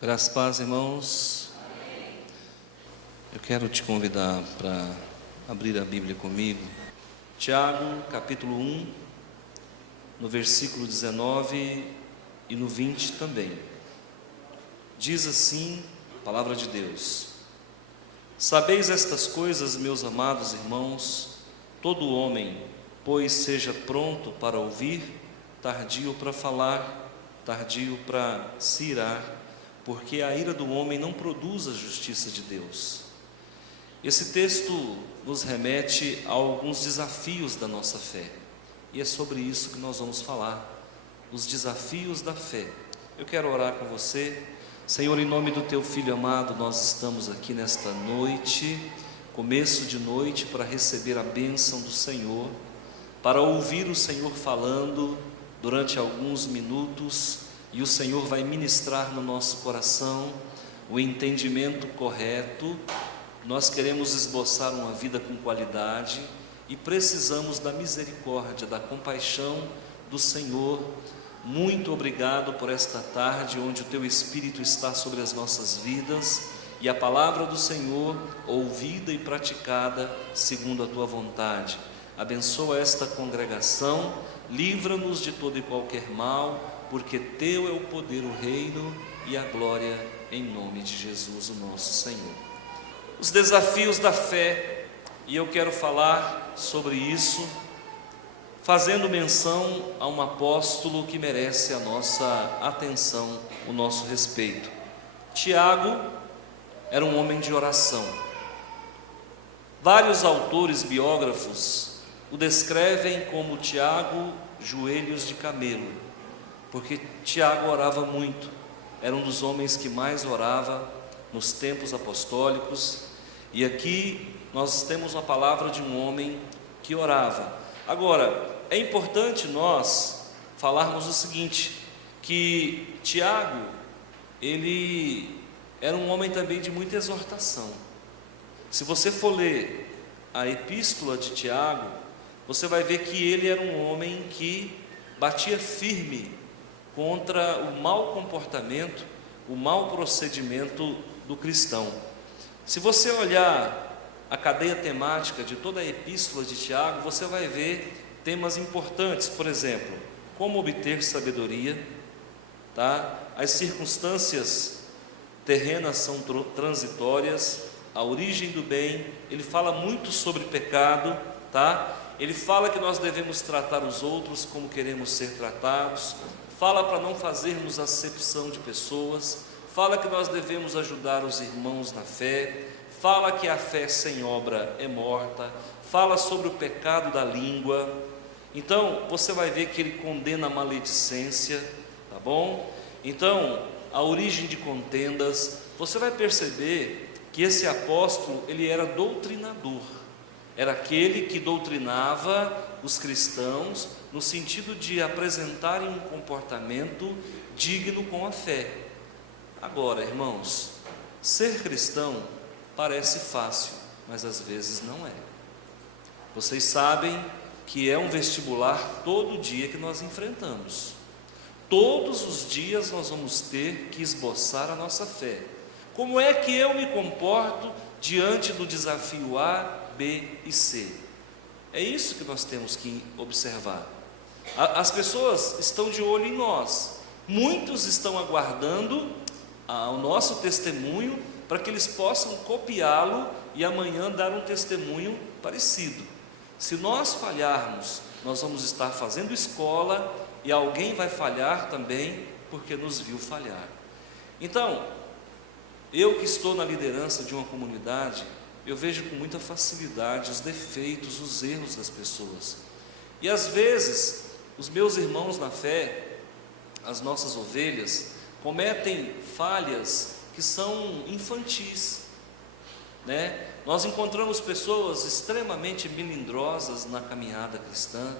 Graças a paz, irmãos. Eu quero te convidar para abrir a Bíblia comigo. Tiago, capítulo 1, no versículo 19 e no 20 também. Diz assim a palavra de Deus: Sabeis estas coisas, meus amados irmãos, todo homem, pois seja pronto para ouvir, tardio para falar, tardio para se irar, porque a ira do homem não produz a justiça de Deus. Esse texto nos remete a alguns desafios da nossa fé, e é sobre isso que nós vamos falar, os desafios da fé. Eu quero orar com você. Senhor, em nome do Teu Filho amado, nós estamos aqui nesta noite, começo de noite, para receber a bênção do Senhor, para ouvir o Senhor falando durante alguns minutos, e o Senhor vai ministrar no nosso coração o entendimento correto. Nós queremos esboçar uma vida com qualidade e precisamos da misericórdia, da compaixão do Senhor. Muito obrigado por esta tarde, onde o Teu Espírito está sobre as nossas vidas e a palavra do Senhor, ouvida e praticada segundo a Tua vontade. Abençoa esta congregação, livra-nos de todo e qualquer mal, porque Teu é o poder, o reino e a glória, em nome de Jesus, o nosso Senhor. Os desafios da fé, e eu quero falar sobre isso, fazendo menção a um apóstolo que merece a nossa atenção, o nosso respeito. Tiago era um homem de oração. Vários autores biógrafos o descrevem como Tiago, joelhos de camelo, porque Tiago orava muito, era um dos homens que mais orava nos tempos apostólicos, e aqui nós temos uma palavra de um homem que orava. Agora, é importante nós falarmos o seguinte, que Tiago, ele era um homem também de muita exortação. Se você for ler a epístola de Tiago, você vai ver que ele era um homem que batia firme contra o mau comportamento, o mau procedimento do cristão. Se você olhar a cadeia temática de toda a epístola de Tiago, você vai ver temas importantes, por exemplo, como obter sabedoria, tá? As circunstâncias terrenas são transitórias, a origem do bem. Ele fala muito sobre pecado, tá? Ele fala que nós devemos tratar os outros como queremos ser tratados, fala para não fazermos acepção de pessoas, fala que nós devemos ajudar os irmãos na fé, fala que a fé sem obra é morta, fala sobre o pecado da língua. Então, você vai ver que ele condena a maledicência, tá bom? Então, a origem de contendas, você vai perceber que esse apóstolo, ele era doutrinador, era aquele que doutrinava os cristãos, no sentido de apresentarem um comportamento digno com a fé. Agora, irmãos, ser cristão parece fácil, mas às vezes não é. Vocês sabem que é um vestibular todo dia que nós enfrentamos. Todos os dias nós vamos ter que esboçar a nossa fé. Como é que eu me comporto diante do desafio A, B e C? É isso que nós temos que observar. As pessoas estão de olho em nós. Muitos estão aguardando o nosso testemunho para que eles possam copiá-lo e amanhã dar um testemunho parecido. Se nós falharmos, nós vamos estar fazendo escola e alguém vai falhar também porque nos viu falhar. Então, eu que estou na liderança de uma comunidade, eu vejo com muita facilidade os defeitos, os erros das pessoas. E às vezes, os meus irmãos na fé, as nossas ovelhas, cometem falhas que são infantis, né? Nós encontramos pessoas extremamente melindrosas na caminhada cristã.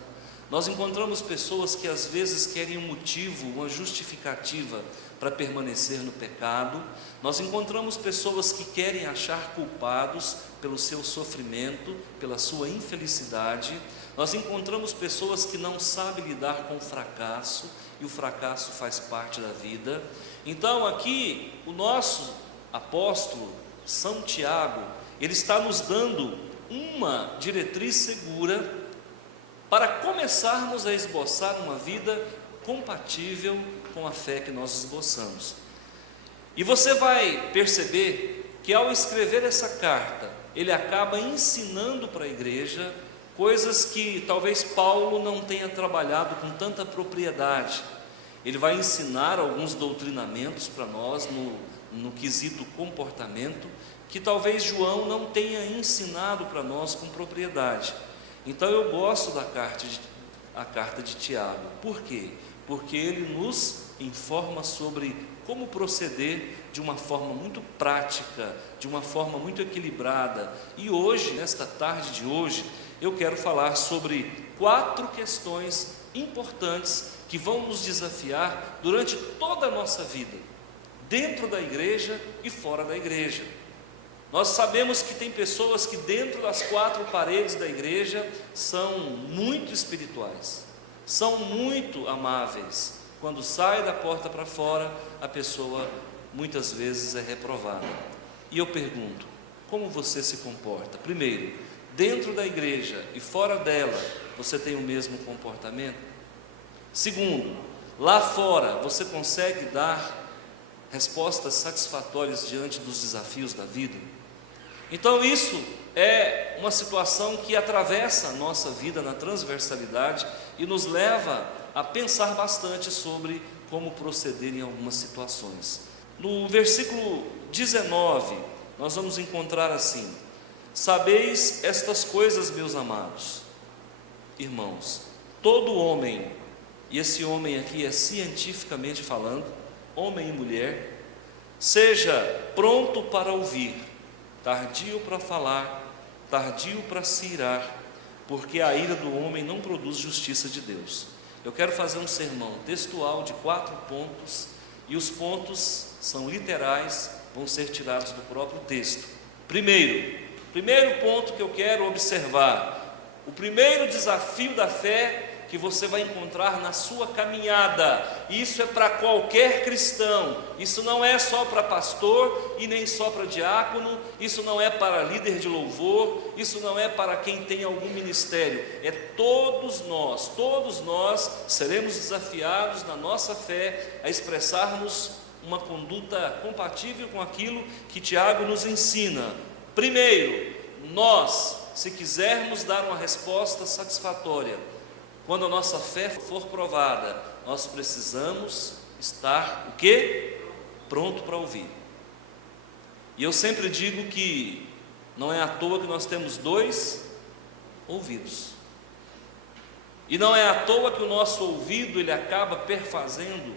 Nós encontramos pessoas que às vezes querem um motivo, uma justificativa para permanecer no pecado. Nós encontramos pessoas que querem achar culpados pelo seu sofrimento, pela sua infelicidade. Nós encontramos pessoas que não sabem lidar com o fracasso, e o fracasso faz parte da vida. Então aqui o nosso apóstolo, São Tiago, ele está nos dando uma diretriz segura para começarmos a esboçar uma vida compatível com a fé que nós esboçamos. E você vai perceber que ao escrever essa carta, ele acaba ensinando para a igreja coisas que talvez Paulo não tenha trabalhado com tanta propriedade. Ele vai ensinar alguns doutrinamentos para nós no quesito comportamento, que talvez João não tenha ensinado para nós com propriedade. Então eu gosto da carta de Tiago. Por quê? Porque ele nos informa sobre como proceder de uma forma muito prática, de uma forma muito equilibrada. E hoje, nesta tarde de hoje, eu quero falar sobre 4 questões importantes que vão nos desafiar durante toda a nossa vida, dentro da igreja e fora da igreja. Nós sabemos que tem pessoas que dentro das 4 paredes da igreja são muito espirituais, são muito amáveis. Quando sai da porta para fora, a pessoa muitas vezes é reprovada. E eu pergunto, como você se comporta? Primeiro, dentro da igreja e fora dela, você tem o mesmo comportamento? Segundo, lá fora, você consegue dar respostas satisfatórias diante dos desafios da vida? Então isso é uma situação que atravessa a nossa vida na transversalidade e nos leva a pensar bastante sobre como proceder em algumas situações. No versículo 19, nós vamos encontrar assim: sabeis estas coisas, meus amados irmãos, todo homem, e esse homem aqui é cientificamente falando, homem e mulher, seja pronto para ouvir, tardio para falar, tardio para se irar, porque a ira do homem não produz justiça de Deus. Eu quero fazer um sermão textual de 4 pontos, e os pontos são literais, vão ser tirados do próprio texto. Primeiro ponto que eu quero observar, o primeiro desafio da fé que você vai encontrar na sua caminhada. Isso é para qualquer cristão, isso não é só para pastor e nem só para diácono, isso não é para líder de louvor, isso não é para quem tem algum ministério, é todos nós seremos desafiados na nossa fé a expressarmos uma conduta compatível com aquilo que Tiago nos ensina. Primeiro, nós, se quisermos dar uma resposta satisfatória, quando a nossa fé for provada, nós precisamos estar o quê? Pronto para ouvir. E eu sempre digo que não é à toa que nós temos 2 ouvidos. E não é à toa que o nosso ouvido ele acaba perfazendo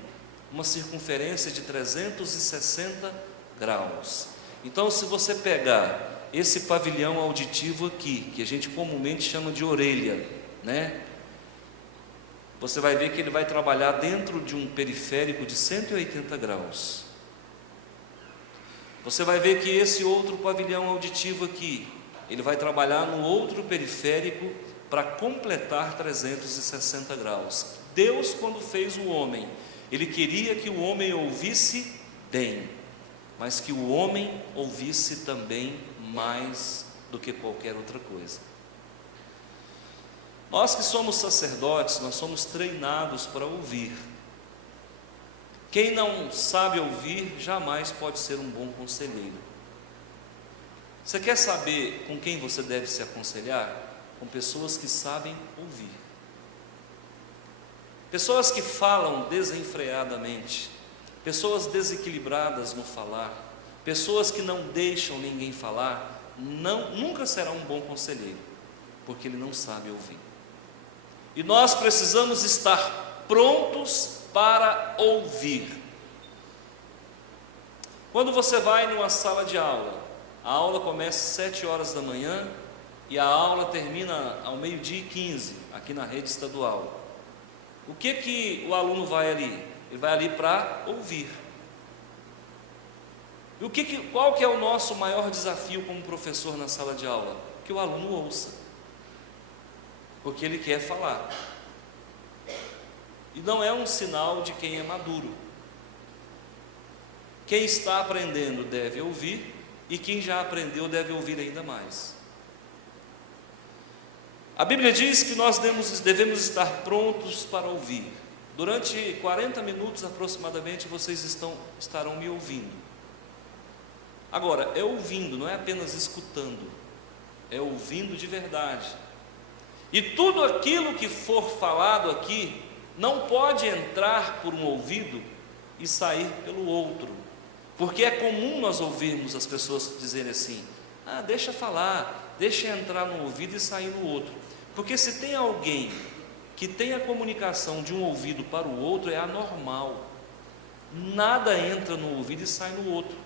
uma circunferência de 360 graus. Então, se você pegar esse pavilhão auditivo aqui, que a gente comumente chama de orelha, né? Você vai ver que ele vai trabalhar dentro de um periférico de 180 graus. Você vai ver que esse outro pavilhão auditivo aqui, ele vai trabalhar no outro periférico para completar 360 graus. Deus, quando fez o homem, Ele queria que o homem ouvisse bem, mas que o homem ouvisse também mais do que qualquer outra coisa. Nós que somos sacerdotes, nós somos treinados para ouvir. Quem não sabe ouvir, jamais pode ser um bom conselheiro. Você quer saber com quem você deve se aconselhar? Com pessoas que sabem ouvir. Pessoas que falam desenfreadamente, pessoas desequilibradas no falar, pessoas que não deixam ninguém falar, nunca será um bom conselheiro, porque ele não sabe ouvir. E nós precisamos estar prontos para ouvir. Quando você vai numa sala de aula, a aula começa às 7 horas da manhã e a aula termina ao 12h15, aqui na rede estadual. O que o aluno vai ali? Ele vai ali para ouvir. E qual que é o nosso maior desafio como professor na sala de aula? Que o aluno ouça, porque ele quer falar. E não é um sinal de quem é maduro. Quem está aprendendo deve ouvir, e quem já aprendeu deve ouvir ainda mais. A Bíblia diz que nós devemos estar prontos para ouvir. Durante 40 minutos aproximadamente vocês estarão me ouvindo. Agora, é ouvindo, não é apenas escutando, é ouvindo de verdade. E tudo aquilo que for falado aqui não pode entrar por um ouvido e sair pelo outro, porque é comum nós ouvirmos as pessoas dizerem assim: deixa falar, deixa entrar no ouvido e sair no outro. Porque se tem alguém que tem a comunicação de um ouvido para o outro, é anormal. Nada entra no ouvido e sai no outro,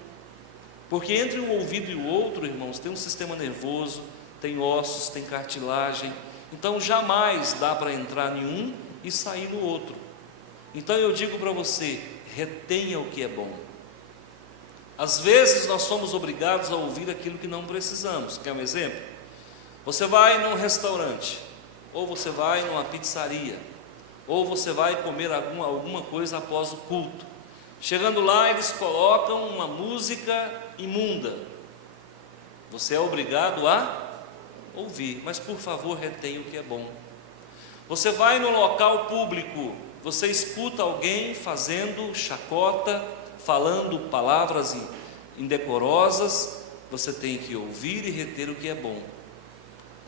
porque entre um ouvido e o outro, irmãos, tem um sistema nervoso, tem ossos, tem cartilagem. Então jamais dá para entrar em um e sair no outro. Então eu digo para você: retenha o que é bom. Às vezes nós somos obrigados a ouvir aquilo que não precisamos. Quer um exemplo? Você vai num restaurante, ou você vai numa pizzaria, ou você vai comer alguma coisa após o culto. Chegando lá, eles colocam uma música imunda. Você é obrigado a ouvir, mas por favor, retenha o que é bom. Você vai no local público, você escuta alguém fazendo chacota, falando palavras indecorosas, você tem que ouvir e reter o que é bom.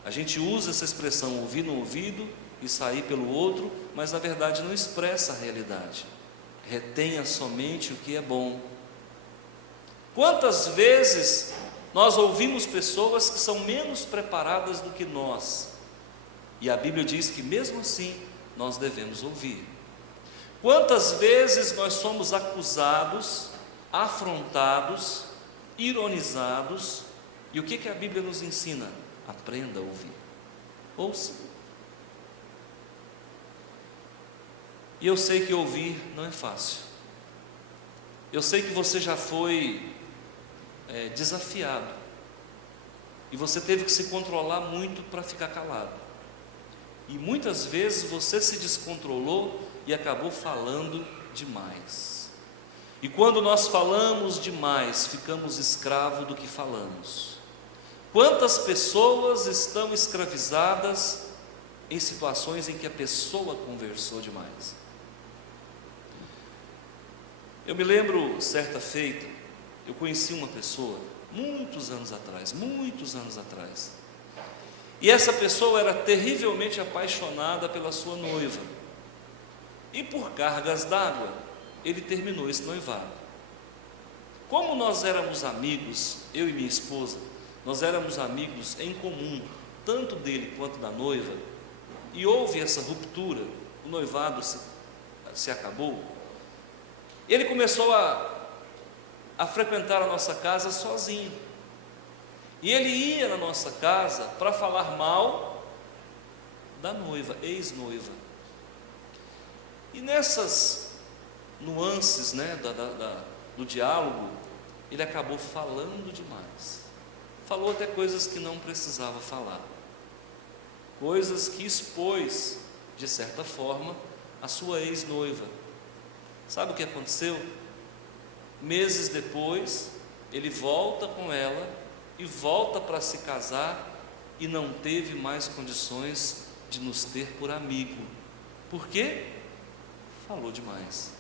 A gente usa essa expressão ouvir no ouvido e sair pelo outro, mas na verdade não expressa a realidade. Retenha somente o que é bom. Quantas vezes nós ouvimos pessoas que são menos preparadas do que nós, e a Bíblia diz que mesmo assim nós devemos ouvir. Quantas vezes nós somos acusados, afrontados, ironizados, e o que a Bíblia nos ensina? Aprenda a ouvir, ouça. E eu sei que ouvir não é fácil. Eu sei que você já foi desafiado, e você teve que se controlar muito para ficar calado, e muitas vezes você se descontrolou e acabou falando demais. E quando nós falamos demais, ficamos escravos do que falamos. Quantas pessoas estão escravizadas em situações em que a pessoa conversou demais? Eu me lembro, certa feita, eu conheci uma pessoa, muitos anos atrás, e essa pessoa era terrivelmente apaixonada pela sua noiva, e por cargas d'água, ele terminou esse noivado. Como nós éramos amigos, eu e minha esposa, nós éramos amigos em comum, tanto dele quanto da noiva, e houve essa ruptura, o noivado se acabou. Ele começou a frequentar a nossa casa sozinho, e ele ia na nossa casa para falar mal da noiva, ex-noiva. E nessas nuances, do diálogo, ele acabou falando demais. Falou até coisas que não precisava falar, coisas que expôs, de certa forma, a sua ex-noiva. Sabe o que aconteceu? Meses depois, ele volta com ela e volta para se casar, e não teve mais condições de nos ter por amigo. Por quê? Falou demais,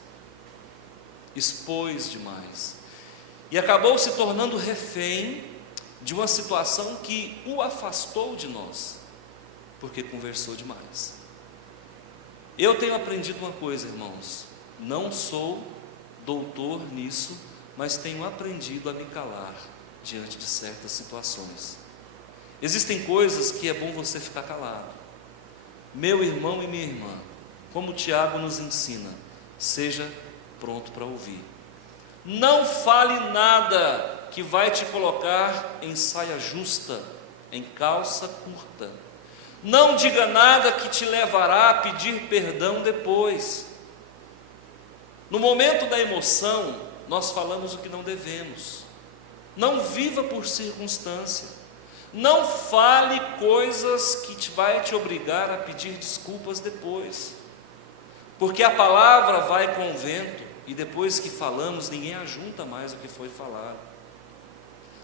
expôs demais, e acabou se tornando refém de uma situação que o afastou de nós, porque conversou demais. Eu tenho aprendido uma coisa, irmãos, não sou doutor nisso, mas tenho aprendido a me calar diante de certas situações. Existem coisas que é bom você ficar calado. Meu irmão e minha irmã, como Tiago nos ensina, seja pronto para ouvir. Não fale nada que vai te colocar em saia justa em calça curta. Não diga nada que te levará a pedir perdão depois. No momento da emoção, nós falamos o que não devemos. Não viva por circunstância. Não fale coisas que vai te obrigar a pedir desculpas depois. Porque a palavra vai com o vento e depois que falamos, ninguém ajunta mais o que foi falado.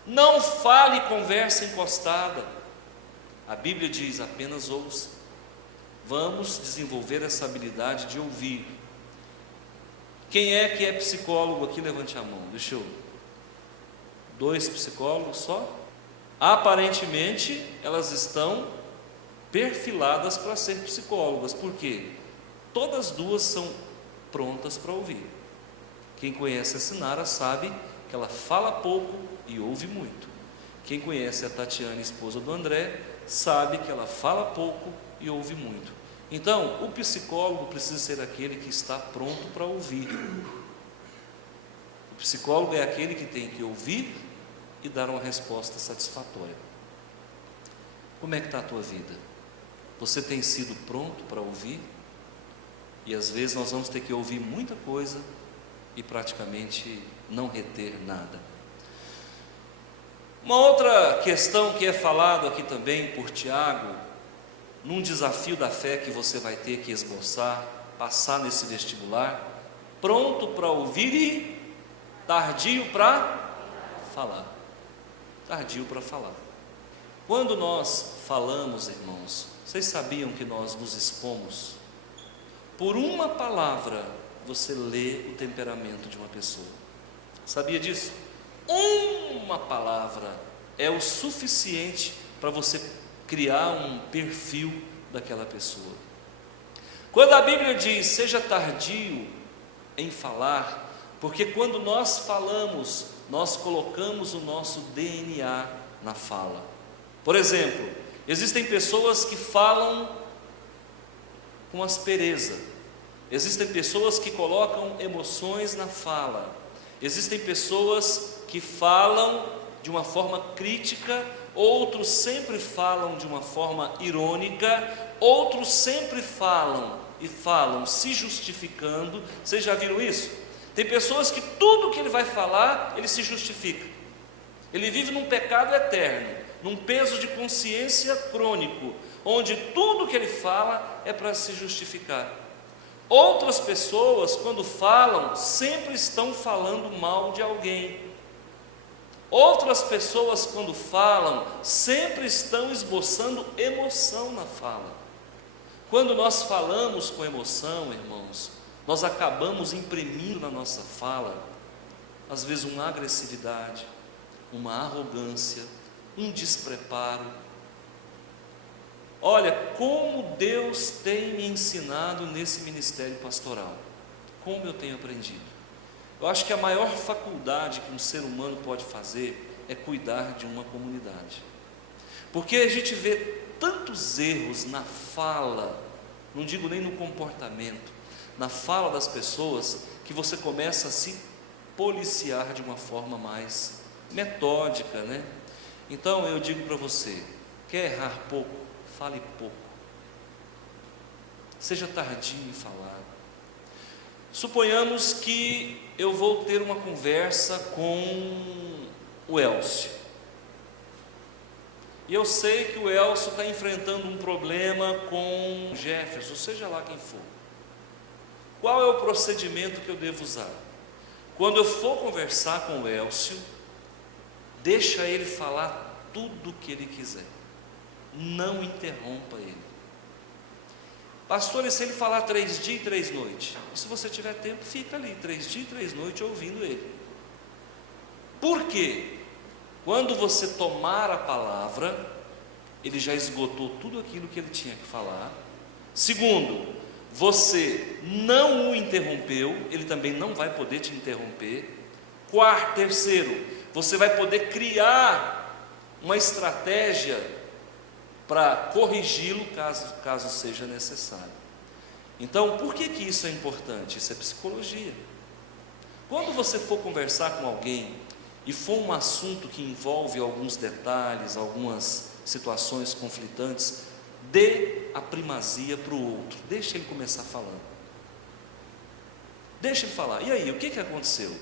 Não fale conversa encostada. A Bíblia diz: apenas ouça. Vamos desenvolver essa habilidade de ouvir. Quem é que é psicólogo aqui? Levante a mão. Deixa eu. 2 psicólogos só? Aparentemente, elas estão perfiladas para ser psicólogas. Por quê? Todas duas são prontas para ouvir. Quem conhece a Sinara sabe que ela fala pouco e ouve muito. Quem conhece a Tatiana, esposa do André, sabe que ela fala pouco e ouve muito. Então, o psicólogo precisa ser aquele que está pronto para ouvir. O psicólogo é aquele que tem que ouvir e dar uma resposta satisfatória. Como é que está a tua vida? Você tem sido pronto para ouvir? E às vezes nós vamos ter que ouvir muita coisa e praticamente não reter nada. Uma outra questão que é falado aqui também por Tiago, num desafio da fé que você vai ter que esboçar, passar nesse vestibular, pronto para ouvir e tardio para falar. Tardio para falar. Quando nós falamos, irmãos, vocês sabiam que nós nos expomos? Por uma palavra, você lê o temperamento de uma pessoa. Sabia disso? Uma palavra é o suficiente para você criar um perfil daquela pessoa. Quando a Bíblia diz: seja tardio em falar, porque quando nós falamos, nós colocamos o nosso DNA na fala. Por exemplo, existem pessoas que falam com aspereza, existem pessoas que colocam emoções na fala, existem pessoas que falam de uma forma crítica, outros sempre falam de uma forma irônica, outros sempre falam se justificando. Vocês já viram isso? Tem pessoas que tudo que ele vai falar, ele se justifica. Ele vive num pecado eterno, num peso de consciência crônico, onde tudo que ele fala é para se justificar. Outras pessoas, quando falam, sempre estão falando mal de alguém. Outras pessoas, quando falam, sempre estão esboçando emoção na fala. Quando nós falamos com emoção, irmãos, nós acabamos imprimindo na nossa fala, às vezes, uma agressividade, uma arrogância, um despreparo. Olha, como Deus tem me ensinado nesse ministério pastoral, como eu tenho aprendido. Eu acho que a maior faculdade que um ser humano pode fazer é cuidar de uma comunidade, porque a gente vê tantos erros na fala, não digo nem no comportamento, na fala das pessoas, que você começa a se policiar de uma forma mais metódica, né? Então eu digo para você: quer errar pouco? Fale pouco. Seja tardio em falar. Suponhamos que eu vou ter uma conversa com o Elcio, e eu sei que o Elcio está enfrentando um problema com Jefferson, seja lá quem for. Qual é o procedimento que eu devo usar? Quando eu for conversar com o Elcio, deixa ele falar tudo o que ele quiser, não interrompa ele. Pastor, e se ele falar 3 dias e 3 noites? E se você tiver tempo, fica ali 3 dias e 3 noites ouvindo ele. Por quê? Quando você tomar a palavra, ele já esgotou tudo aquilo que ele tinha que falar. Segundo, você não o interrompeu, ele também não vai poder te interromper. Terceiro, você vai poder criar uma estratégia para corrigi-lo caso seja necessário. Então, por que isso é importante? Isso é psicologia. Quando você for conversar com alguém e for um assunto que envolve alguns detalhes, algumas situações conflitantes, dê a primazia para o outro, deixa ele começar falando, deixa ele falar. E aí, o que aconteceu?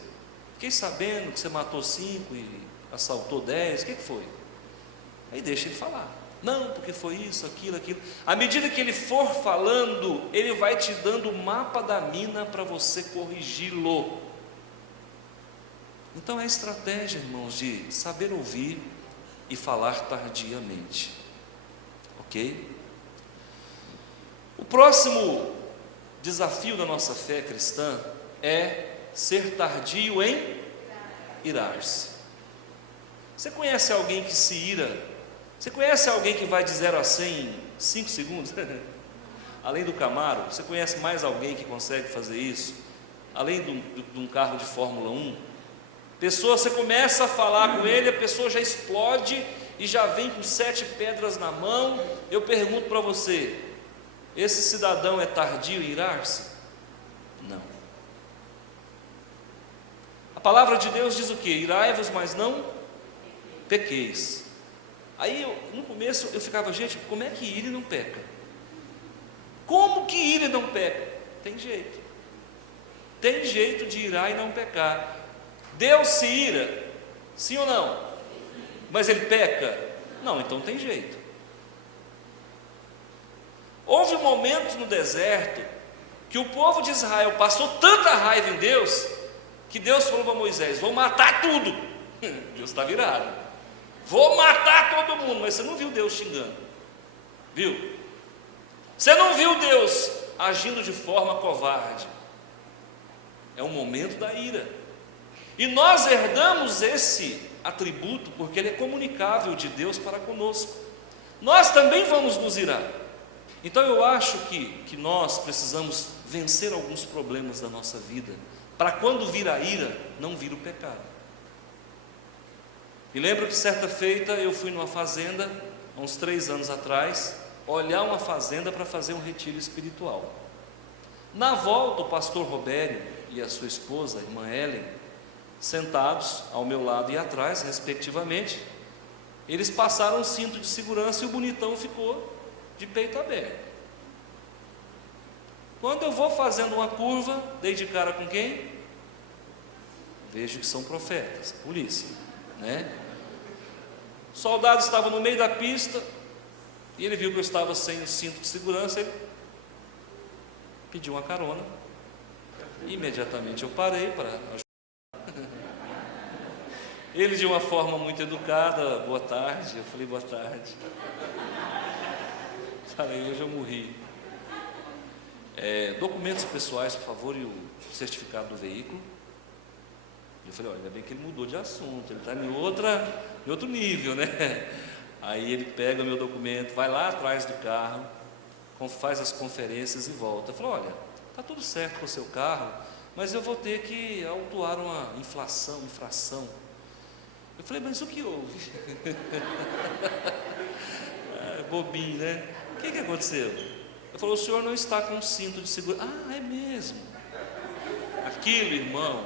Fiquei sabendo que você matou 5 e assaltou 10, o que foi? Aí deixa ele falar. Não, porque foi isso, aquilo. À medida que ele for falando, ele vai te dando o mapa da mina para você corrigi-lo. Então é estratégia, irmãos, de saber ouvir e falar tardiamente. Ok? O próximo desafio da nossa fé cristã é ser tardio em irar-se. Você conhece alguém que se ira? Você conhece alguém que vai de 0 a 100 em 5 segundos? Além do Camaro, você conhece mais alguém que consegue fazer isso? Além de um carro de Fórmula 1? Pessoa, você começa a falar com ele, a pessoa já explode e já vem com 7 pedras na mão. Eu pergunto para você, esse cidadão é tardio em irar-se? Não. A palavra de Deus diz o quê? Irai-vos, mas não pequeis. Aí, no começo, eu ficava, gente, como é que ira e não peca? Como que ira e não peca? Tem jeito. Tem jeito de irar e não pecar. Deus se ira, sim ou não? Mas ele peca? Não, então tem jeito. Houve momentos no deserto que o povo de Israel passou tanta raiva em Deus, que Deus falou para Moisés: vou matar tudo. Deus está virado. Vou matar todo mundo. Mas você não viu Deus xingando, viu? Você não viu Deus agindo de forma covarde. É o momento da ira. E nós herdamos esse atributo porque ele é comunicável de Deus para conosco. Nós também vamos nos irar. Então eu acho que nós precisamos vencer alguns problemas da nossa vida, para quando vir a ira, não vir o pecado. E lembro que certa feita eu fui numa fazenda, há uns 3 anos atrás, olhar uma fazenda para fazer um retiro espiritual. Na volta, o pastor Robério e a sua esposa, a irmã Ellen, sentados ao meu lado e atrás, respectivamente, eles passaram um cinto de segurança e o bonitão ficou de peito aberto. Quando eu vou fazendo uma curva, dei de cara com quem? Vejo que são profetas, polícia, né? O soldado estava no meio da pista e ele viu que eu estava sem o cinto de segurança. Ele pediu uma carona. Imediatamente eu parei para ajudar. Ele, de uma forma muito educada: boa tarde. Eu falei: boa tarde. Falei: hoje eu morri. Documentos pessoais, por favor, e o certificado do veículo. Eu falei: olha, ainda bem que ele mudou de assunto, ele está em outro nível, né? Aí ele pega o meu documento, vai lá atrás do carro, faz as conferências e volta. Eu falei: olha, está tudo certo com o seu carro, mas eu vou ter que autuar uma infração. Eu falei: mas o que houve? Bobinho, né? O que aconteceu? Eu falei: o senhor não está com cinto de segurança. Ah, é mesmo? Aquilo, irmão,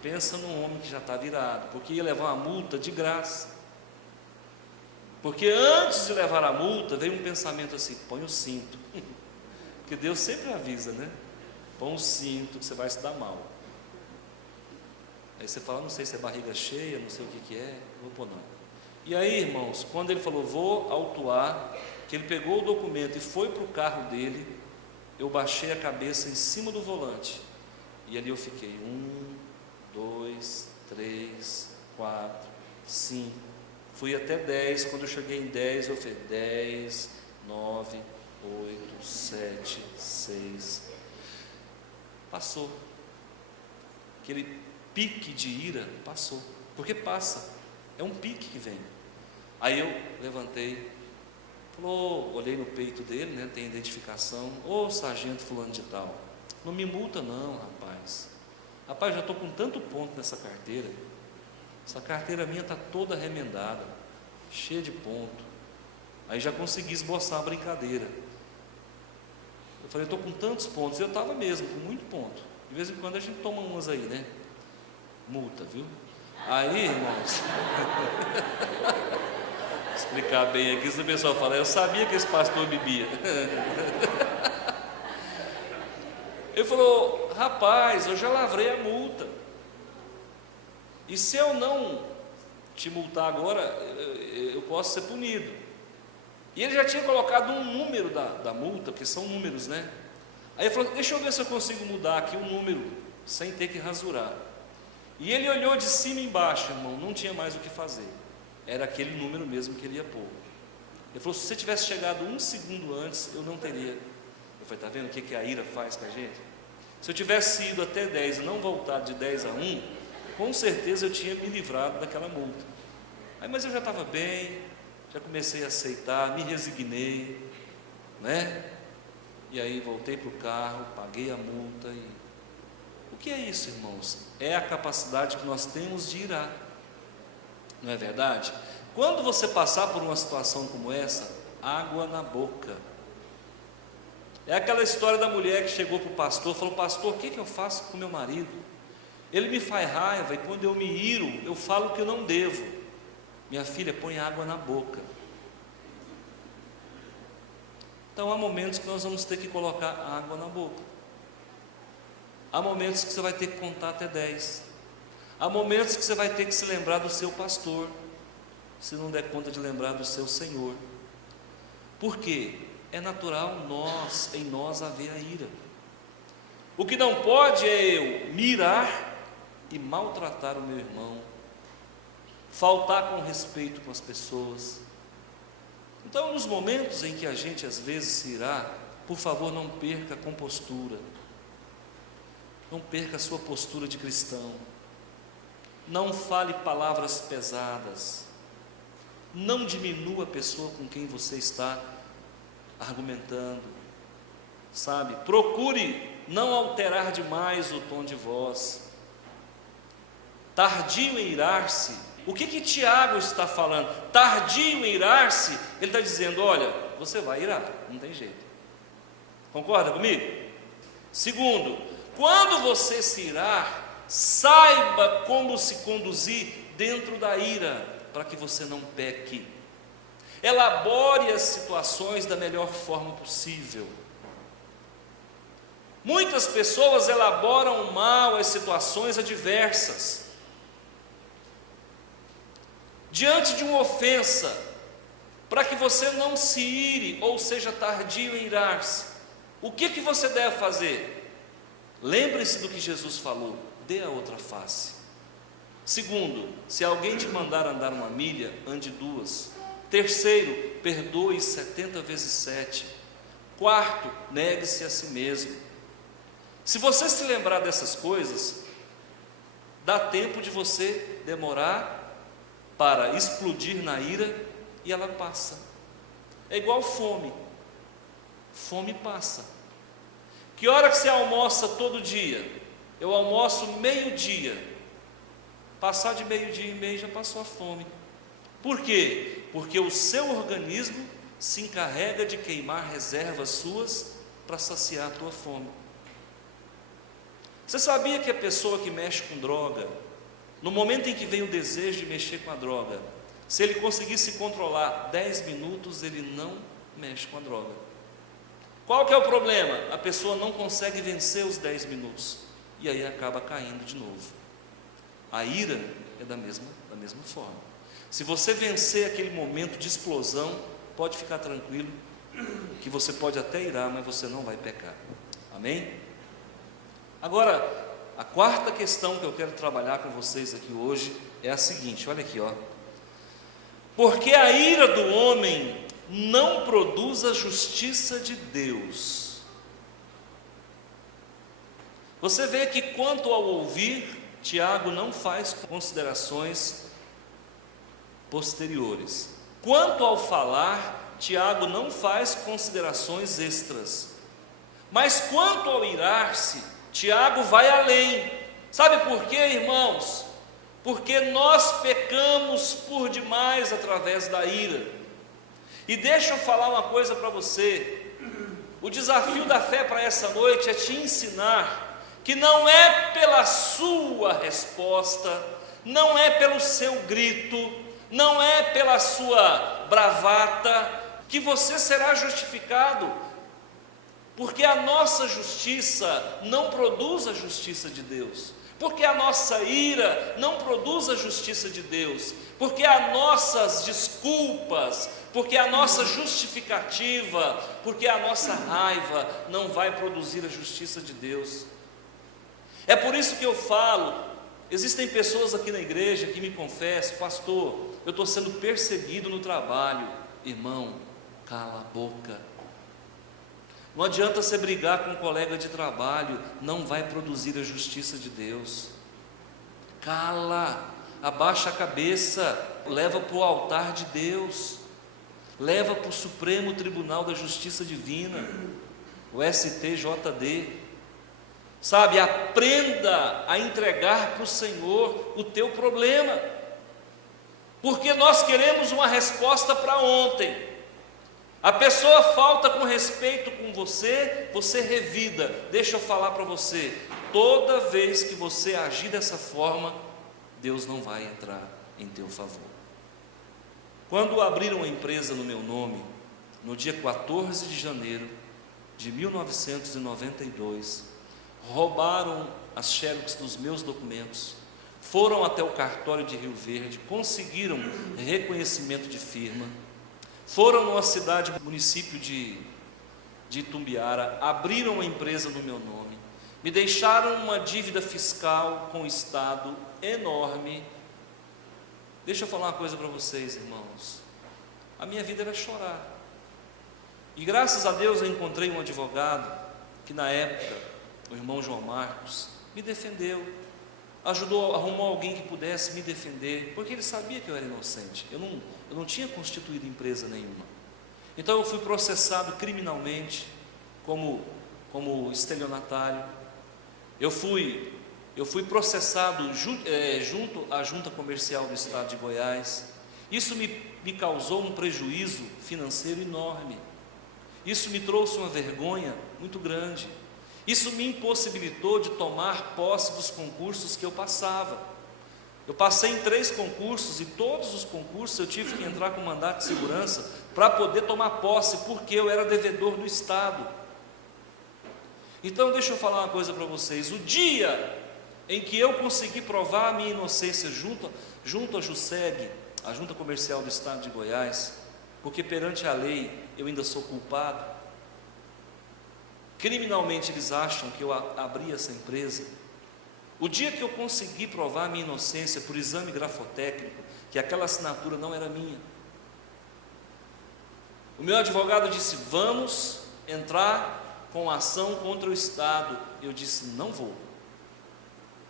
pensa num homem que já está virado, porque ia levar uma multa de graça. Porque antes de levar a multa, veio um pensamento assim: põe o cinto. Porque Deus sempre avisa, né? Põe o cinto que você vai se dar mal. Aí você fala: não sei se é barriga cheia, não sei o que é, vou pôr não. E aí, irmãos, quando ele falou: vou autuar, que ele pegou o documento e foi para o carro dele, eu baixei a cabeça em cima do volante. E ali eu fiquei: 1, 2, 3, 4, 5. Fui até 10. Quando eu cheguei em 10, eu falei: 10, 9, 8, 7, 6. Passou. Aquele pique de ira passou. Porque passa. É um pique que vem. Aí eu levantei, olhei no peito dele, né, tem identificação: ô sargento fulano de tal, não me multa não, rapaz. Rapaz, já estou com tanto ponto nessa carteira. Essa carteira minha está toda remendada, cheia de ponto. Aí já consegui esboçar a brincadeira. Eu falei: estou com tantos pontos. Eu estava mesmo com muito ponto. De vez em quando a gente toma umas aí, né? Multa, viu? Aí, irmãos, explicar bem aqui, se o pessoal fala, eu sabia que esse pastor bebia. Ele falou, rapaz, eu já lavrei a multa. E se eu não te multar agora, eu posso ser punido. E ele já tinha colocado um número da multa, porque são números, né? Aí ele falou, deixa eu ver se eu consigo mudar aqui um número, sem ter que rasurar. E ele olhou de cima e embaixo, irmão, não tinha mais o que fazer. Era aquele número mesmo que ele ia pôr. Ele falou, se você tivesse chegado 1 segundo antes, eu não teria. Eu falei, está vendo o que a ira faz com a gente? Se eu tivesse ido até 10 e não voltado de 10 a 1, com certeza eu tinha me livrado daquela multa. Aí, mas eu já estava bem, já comecei a aceitar, me resignei, né? E aí voltei para o carro, paguei a multa. O que é isso, irmãos? É a capacidade que nós temos de irar, não é verdade? Quando você passar por uma situação como essa, água na boca. É aquela história da mulher que chegou para o pastor, falou, pastor, o que eu faço com meu marido? Ele me faz raiva e quando eu me iro, eu falo que eu não devo. Minha filha, põe água na boca. Então há momentos que nós vamos ter que colocar água na boca. Há momentos que você vai ter que contar até 10. Há momentos que você vai ter que se lembrar do seu pastor, se não der conta de lembrar do seu Senhor. Por quê? É natural em nós haver a ira. O que não pode é eu mirar e maltratar o meu irmão, faltar com respeito com as pessoas. Então, nos momentos em que a gente às vezes se irá, por favor, não perca a compostura, não perca a sua postura de cristão, não fale palavras pesadas, não diminua a pessoa com quem você está argumentando, sabe? Procure não alterar demais o tom de voz. Tardio em irar-se. O que Tiago está falando? Tardio em irar-se, ele está dizendo, olha, você vai irar, não tem jeito. Concorda comigo? Segundo, quando você se irar, saiba como se conduzir dentro da ira, para que você não peque. Elabore as situações da melhor forma possível. Muitas pessoas elaboram mal as situações adversas. Diante de uma ofensa, para que você não se ire, ou seja, tardio em irar-se, o que você deve fazer? Lembre-se do que Jesus falou, dê a outra face. Segundo, se alguém te mandar andar 1 milha, ande 2. Terceiro, perdoe 70 vezes 7. Quarto, negue-se a si mesmo. Se você se lembrar dessas coisas, dá tempo de você demorar para explodir na ira e ela passa. É igual fome. Fome passa. Que hora que você almoça todo dia? Eu almoço meio-dia. Passar de meio-dia e meio já passou a fome. Por quê? Porque o seu organismo se encarrega de queimar reservas suas para saciar a tua fome. Você sabia que a pessoa que mexe com droga, no momento em que vem o desejo de mexer com a droga, se ele conseguir se controlar 10 minutos, ele não mexe com a droga. Qual que é o problema? A pessoa não consegue vencer os 10 minutos, e aí acaba caindo de novo. A ira é da mesma forma. Se você vencer aquele momento de explosão, pode ficar tranquilo, que você pode até irar, mas você não vai pecar. Amém? Agora, a quarta questão que eu quero trabalhar com vocês aqui hoje é a seguinte, olha aqui, ó. Porque a ira do homem não produz a justiça de Deus. Você vê que quanto ao ouvir, Tiago não faz considerações posteriores. Quanto ao falar, Tiago não faz considerações extras. Mas quanto ao irar-se, Tiago vai além. Sabe por quê, irmãos? Porque nós pecamos por demais através da ira. E deixa eu falar uma coisa para você. O desafio da fé para essa noite é te ensinar que não é pela sua resposta, não é pelo seu grito, não é pela sua bravata que você será justificado, porque a nossa justiça não produz a justiça de Deus, porque a nossa ira não produz a justiça de Deus, porque as nossas desculpas, porque a nossa justificativa, porque a nossa raiva não vai produzir a justiça de Deus. É por isso que eu falo, existem pessoas aqui na igreja que me confessam: pastor, eu estou sendo perseguido no trabalho. Irmão, cala a boca. Não adianta você brigar com um colega de trabalho, não vai produzir a justiça de Deus. Cala, abaixa a cabeça, leva para o altar de Deus, leva para o Supremo Tribunal da Justiça Divina, o STJD. Sabe, aprenda a entregar para o Senhor o teu problema, porque nós queremos uma resposta para ontem. A pessoa falta com respeito com você, você revida. Deixa eu falar para você, toda vez que você agir dessa forma, Deus não vai entrar em teu favor. Quando abriram uma empresa no meu nome, no dia 14 de janeiro de 1992, roubaram as xerox dos meus documentos, foram até o cartório de Rio Verde, conseguiram reconhecimento de firma, foram numa cidade, município de Itumbiara, abriram uma empresa no meu nome, me deixaram uma dívida fiscal com o Estado enorme. Deixa eu falar uma coisa para vocês, irmãos, a minha vida era chorar, e graças a Deus eu encontrei um advogado, que na época, o irmão João Marcos, me defendeu, arrumou alguém que pudesse me defender, porque ele sabia que eu era inocente, eu não tinha constituído empresa nenhuma. Então eu fui processado criminalmente, como estelionatário, eu fui processado junto à Junta Comercial do Estado de Goiás. Isso me causou um prejuízo financeiro enorme, isso me trouxe uma vergonha muito grande, isso me impossibilitou de tomar posse dos concursos que eu passava. Eu passei em 3 concursos e todos os concursos eu tive que entrar com mandato de segurança para poder tomar posse, porque eu era devedor do Estado. Então deixa eu falar uma coisa para vocês, o dia em que eu consegui provar a minha inocência junto à JUSEG, a Junta Comercial do Estado de Goiás, porque perante a lei eu ainda sou culpado, criminalmente eles acham que eu abri essa empresa. O dia que eu consegui provar a minha inocência por exame grafotécnico, que aquela assinatura não era minha, o meu advogado disse: vamos entrar com ação contra o Estado. Eu disse: não vou.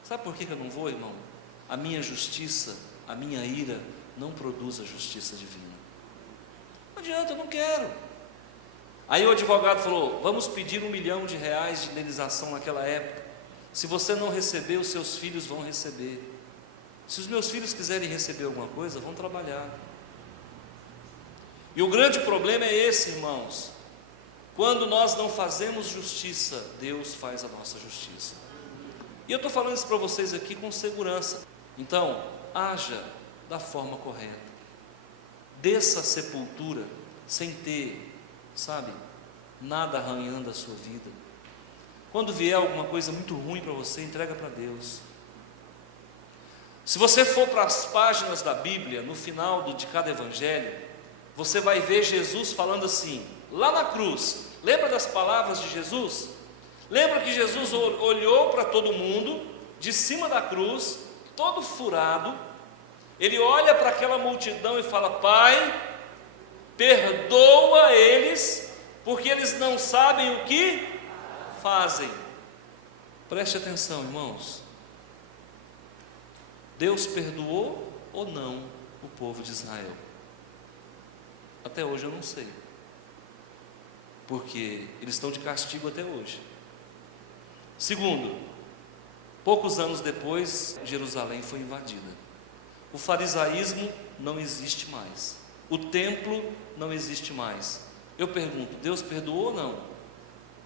Sabe por que eu não vou, irmão? A minha justiça, a minha ira não produz a justiça divina. Não adianta, eu não quero. Aí o advogado falou: vamos pedir R$1 milhão de indenização naquela época. Se você não receber, os seus filhos vão receber. Se os meus filhos quiserem receber alguma coisa, vão trabalhar. E o grande problema é esse, irmãos: quando nós não fazemos justiça, Deus faz a nossa justiça. E eu estou falando isso para vocês aqui com segurança. Então, haja da forma correta, desça a sepultura sem ter, sabe, nada arranhando a sua vida. Quando vier alguma coisa muito ruim para você, entrega para Deus. Se você for para as páginas da Bíblia, no final de cada evangelho, você vai ver Jesus falando assim, lá na cruz. Lembra das palavras de Jesus? Lembra que Jesus olhou para todo mundo, de cima da cruz, todo furado. Ele olha para aquela multidão e fala: Pai, perdoa eles, porque eles não sabem o que fazem. Preste atenção, irmãos. Deus perdoou ou não o povo de Israel? Até hoje eu não sei, porque eles estão de castigo até hoje. Segundo, poucos anos depois, Jerusalém foi invadida. O farisaísmo não existe mais, o templo não existe mais. Eu pergunto: Deus perdoou ou não?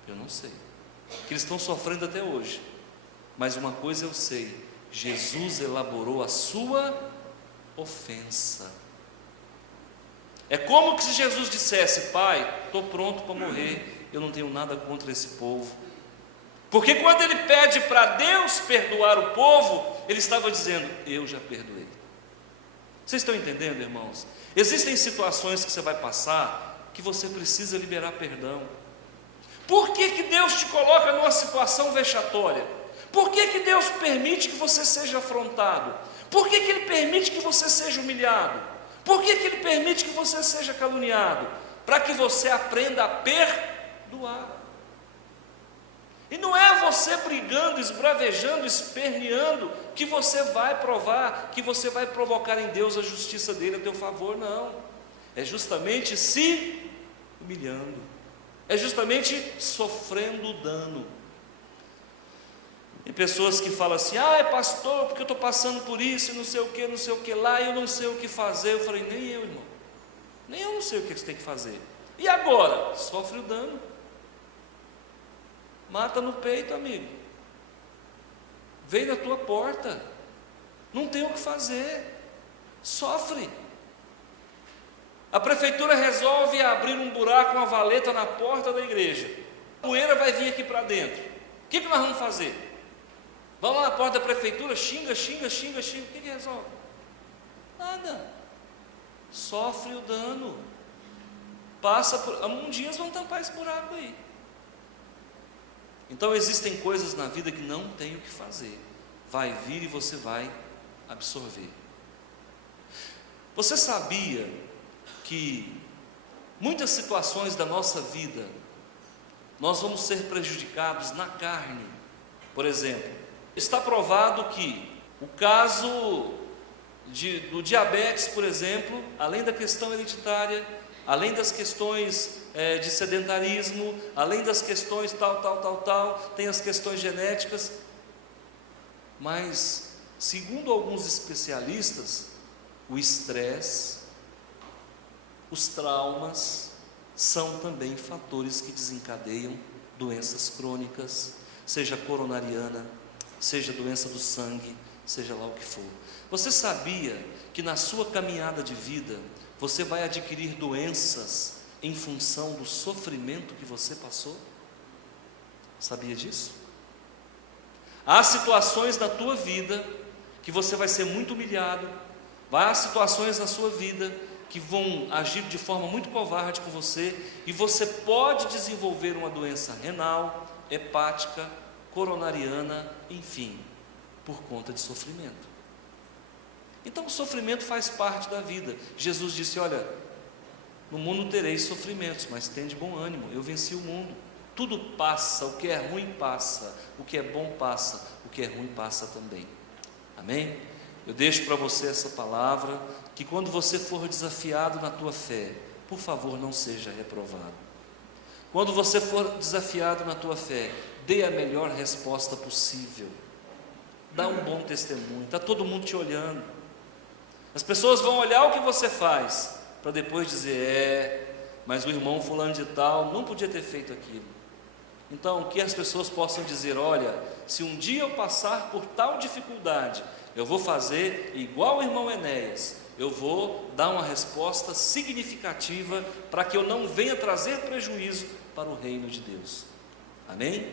Eu não sei, que eles estão sofrendo até hoje. Mas uma coisa eu sei: Jesus elaborou a sua ofensa. É como se Jesus dissesse: Pai, estou pronto para morrer, eu não tenho nada contra esse povo. Porque quando ele pede para Deus perdoar o povo, ele estava dizendo: eu já perdoei. Vocês estão entendendo, irmãos? Existem situações que você vai passar que você precisa liberar perdão. Por que Deus te coloca numa situação vexatória? Por que Deus permite que você seja afrontado? Por que Ele permite que você seja humilhado? Por que Ele permite que você seja caluniado? Para que você aprenda a perdoar. E não é você brigando, esbravejando, esperneando, que você vai provar, que você vai provocar em Deus a justiça dele a teu favor, não. É justamente se humilhando, é justamente sofrendo dano. E pessoas que falam assim: é pastor, porque eu estou passando por isso, não sei o que lá, eu não sei o que fazer. Eu falei: nem eu, irmão, nem eu não sei o que você tem que fazer. E agora? Sofre o dano. Mata no peito, amigo. Veio na tua porta. Não tem o que fazer. Sofre. A prefeitura resolve abrir um buraco, uma valeta na porta da igreja. A poeira vai vir aqui para dentro. O que nós vamos fazer? Vamos lá na porta da prefeitura, xinga. O que resolve? Nada. Sofre o dano. Passa por... Um dia eles vão tampar esse buraco aí. Então existem coisas na vida que não tem o que fazer. Vai vir e você vai absorver. Você sabia que muitas situações da nossa vida nós vamos ser prejudicados na carne? Por exemplo, está provado que o caso do diabetes, por exemplo, além da questão hereditária, além das questões de sedentarismo, além das questões tal, tem as questões genéticas, mas, segundo alguns especialistas, o estresse, os traumas, são também fatores que desencadeiam doenças crônicas, seja coronariana, seja doença do sangue, seja lá o que for. Você sabia que na sua caminhada de vida, você vai adquirir doenças em função do sofrimento que você passou? Sabia disso? Há situações na tua vida que você vai ser muito humilhado. Há situações na sua vida que vão agir de forma muito covarde com você, e você pode desenvolver uma doença renal, hepática, coronariana, enfim, por conta de sofrimento. Então o sofrimento faz parte da vida. Jesus disse: olha, no mundo tereis sofrimentos, mas tende bom ânimo, eu venci o mundo. Tudo passa, o que é ruim passa, o que é bom passa, o que é ruim passa também. Amém? Eu deixo para você essa palavra, que quando você for desafiado na tua fé, por favor, não seja reprovado. Quando você for desafiado na tua fé, dê a melhor resposta possível. Dá um bom testemunho, está todo mundo te olhando. As pessoas vão olhar o que você faz, para depois dizer: mas o irmão fulano de tal não podia ter feito aquilo. Então, que as pessoas possam dizer: olha, se um dia eu passar por tal dificuldade, eu vou fazer igual o irmão Enéas, eu vou dar uma resposta significativa, para que eu não venha trazer prejuízo para o reino de Deus. Amém?